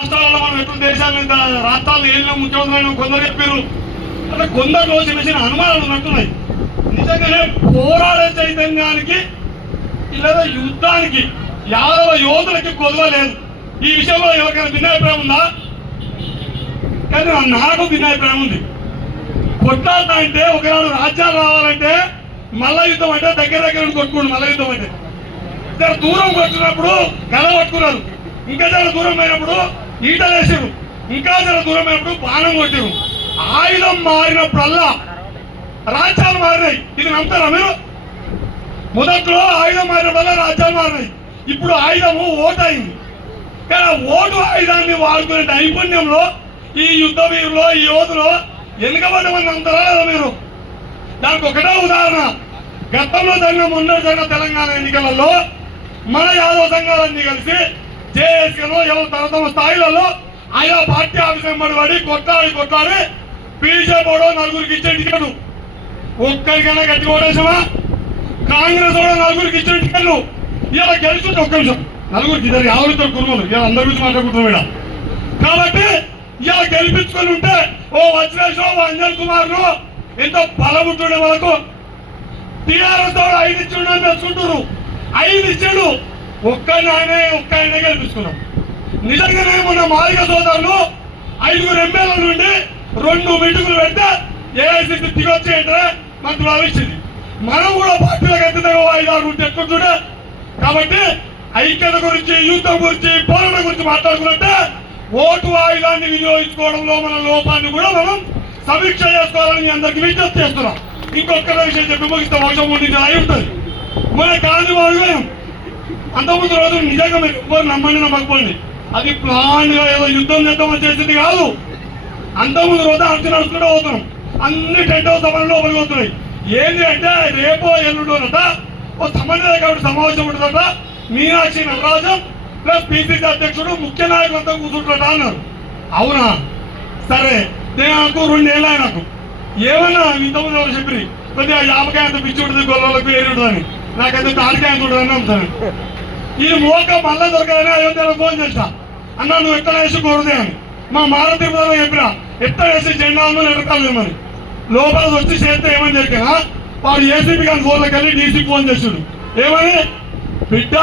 రాష్ట్రాలలో మనం ఎప్పుడు దేశాలు రాష్ట్రాలు ఏళ్ళ ముఖ్యమంత్రి కొందరు చెప్పారు అంటే కొందరు రోజు చిన్న అనుమానాలు ఉన్నట్టున్నాయి. నిజంగానే పోరాడే చైతన్యానికి లేదా యుద్ధానికి యాదవ యోధులకి కొదవలేదు ఈ విషయంలో ఎవరికైనా భిన్నాభిప్రాయం ఉందా? కానీ నాకు భిన్నాభిప్రాయం ఉంది. కొట్లాడతా అంటే ఒకనాడు రాజ్యాలు రావాలంటే మల్ల యుద్ధం అంటే దగ్గర దగ్గర కొట్టుకోండి మల్ల యుద్ధం అంటే. దూరం కొట్టినప్పుడు గల కొట్టుకున్నారు ఇంకా జర దూరం అయినప్పుడు ఈట వేసారు ఇంకా జర దూరమైనప్పుడు బాణం కొట్టిరు ఆయుధం మారినప్పుడల్లా రాజ్యాలు మారినాయి. ఇది నమ్ముతారా మీరు? మొదట్లో ఆయుధం మారినప్పుడల్లా రాజ్యాలు మారినాయి. ఇప్పుడు ఆయుధము ఓటు అయింది. కానీ ఓటు ఆయుధాన్ని వాడుకునే నైపుణ్యంలో ఈ యుద్ధ వీరులో ఈ యోధులో వెనుకబడమని నమ్ముతారా లేదా మీరు? దానికి ఒకటే ఉదాహరణ. గతంలో జరిగిన మొన్న జరిగిన తెలంగాణ ఎన్నికలలో మన యాదవ సంఘాలన్నీ కలిసి జేఎస్కేలో ఎవరు తన తమ స్థాయిలలో ఆయా పార్టీ ఆఫీస్ వెంబడి పడి కొట్లాడి కొట్లాడి పీసే పోవడం నలుగురికి ఇచ్చే టికెట్ ఒక్కరికైనా గట్టి కొట్టేసామా కాంగ్రెస్ కూడా నలుగురికి ఇచ్చిన టికెట్లు. ఇలా గెలుస్తుంది ఒక్క నిమిషం. నలుగురికి ఇద్దరు ఆవిడతో కురుమలు ఇలా అందరి గురించి మాట్లాడుకుంటున్నాం కాబట్టి ఇలా గెలిపించుకొని ఉంటే ఓ వజ్రేష్ ఓ అంజన్ కుమార్ను ఎంతో బలం ఉంటుండే వాళ్ళకు. టీఆర్ఎస్ ఐదు ఇచ్చిండు అని తెచ్చుకుంటారు ఐదు ఇచ్చాడు. ఒక్క నాయనే ఒక్క ఆయనే గెలిపించుకున్నాం. నిజంగానే మన మాదిగ సోదరులు ఐదుగురు ఎమ్మెల్యే నుండి రెండు మీటింగులు పెడితే ఏఐసీసీ దిగొచ్చి అంటే మంత్రులు మనం కూడా పార్టీలకు అతీతంగా ఐదు ఆరు ఉంటే ఎక్కుంటుండే కాబట్టి ఐక్యత గురించి యుద్ధం గురించి పోరాటం గురించి మాట్లాడుకున్నట్టే ఓటు ఆయుధాన్ని వినియోగించుకోవడంలో మన లోపాన్ని కూడా మనం సమీక్ష చేసుకోవాలని అందరికి విజ్ఞప్తి చేస్తున్నాం. ఇంకొక విషయం చెప్పి ముగిస్తే. వర్షం ఉండి అయి ఉంటుంది. మన గాంధీ వాడుకోలేం అంతకుముందు రోజు నిజంగా మీరు ఎవ్వరు నమ్మండి నమ్మకపోయింది. అది ప్లాన్గా ఏదో యుద్ధం చేద్దామని చేసింది కాదు. అంతకుముందు రోజు అర్జున నడుచుకుంటూ పోతున్నాం అన్ని టెంట్ హౌస్ సభలు లోపలికి పోతున్నాయి ఏంటి అంటే రేపో ఎల్లుండోనట ఓ సమన్వయ కమిటీ సమావేశం ఉంటుందట మీనాక్షి నటరాజం ప్లస్ పిసిసి అధ్యక్షుడు ముఖ్య నాయకులు అంతా కూర్చుంటారట అన్నారు. అవునా? సరే నేను నాకు రెండేళ్ళ నాకు ఏమన్నా ఇంతకుముందు ఎవరు చెప్పి కొద్దిగా యాపకాయ అంత పిచ్చి ఉంటుంది గొల్లలకు ఏరి ఉంటుందని. నాకైతే తాడికాయ అంత ఈ మోక మళ్ళా దొరకాలని అయోధ్యలో ఫోన్ చేస్తా అన్న నువ్వు ఎక్కడ వేసి కోరుదే అని. మా మారుతి బ్రదర్ చెప్పిన ఎట్ట వేసి జెండా ఉందో ఎడకాలి మరి. లోపల వచ్చి చేస్తే ఏమని చెప్పినా వాడు ఏసీపీ కానీ ఫోన్లోకి వెళ్ళి డీసీ ఫోన్ చేసాడు ఏమని? బిడ్డ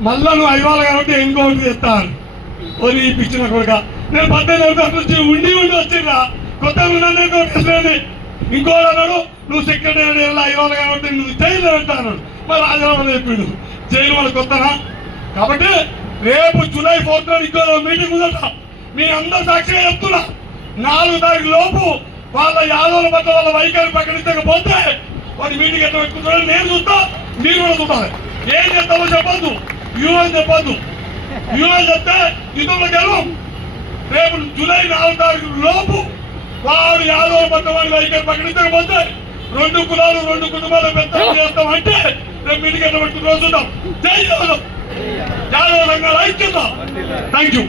మళ్ళా నువ్వు ఐదు కాబట్టి ఇంకోటి చేస్తాను ఓరి పిచ్చిన కొడుక. నేను పద్దెనిమిది నుంచి ఉండి ఉండి వచ్చిందా కొత్త ఉండేది ఇంకోటి అన్నాడు నువ్వు సెక్రటరీ ఐదు కాబట్టి నువ్వు జైలు అంటాను మరి రాజీనామా చెప్పిండు. జైలు వాళ్ళ కొత్తనా కాబట్టి రేపు జూలై ఫోర్త్ ఇంకో మీటింగ్ ఉందట. మీ అందరు సాక్షిగా చెప్తున్నా. నాలుగు తారీఖు లోపు వాళ్ళ యాదవుల పట్ల వాళ్ళ వైఖరి ప్రకటించకపోతే వాడి మీటింగ్ ఎట్లా పెట్టుకుంటారో నేను చూస్తా మీరు కూడా చూడాలి. ఏం చెప్తామో చెప్పొద్దు. వ్యూహం చెప్పొద్దు. వ్యూహం చెప్తే యుద్ధంలో గెలవం. రేపు జూలై నాలుగు తారీఖు లోపు వాడు యాదవ పట్ల వాళ్ళ వైఖరి ప్రకటించకపోతే రెండు కులాలు రెండు కుటుంబాలు పెద్ద చేస్తామంటే రేపు మీటింగ్ ఎట్లా పెట్టుకుని రోజుంటాం జై యాదవ్ యాదవ రంగాల ఐక్యత థ్యాంక్ యూ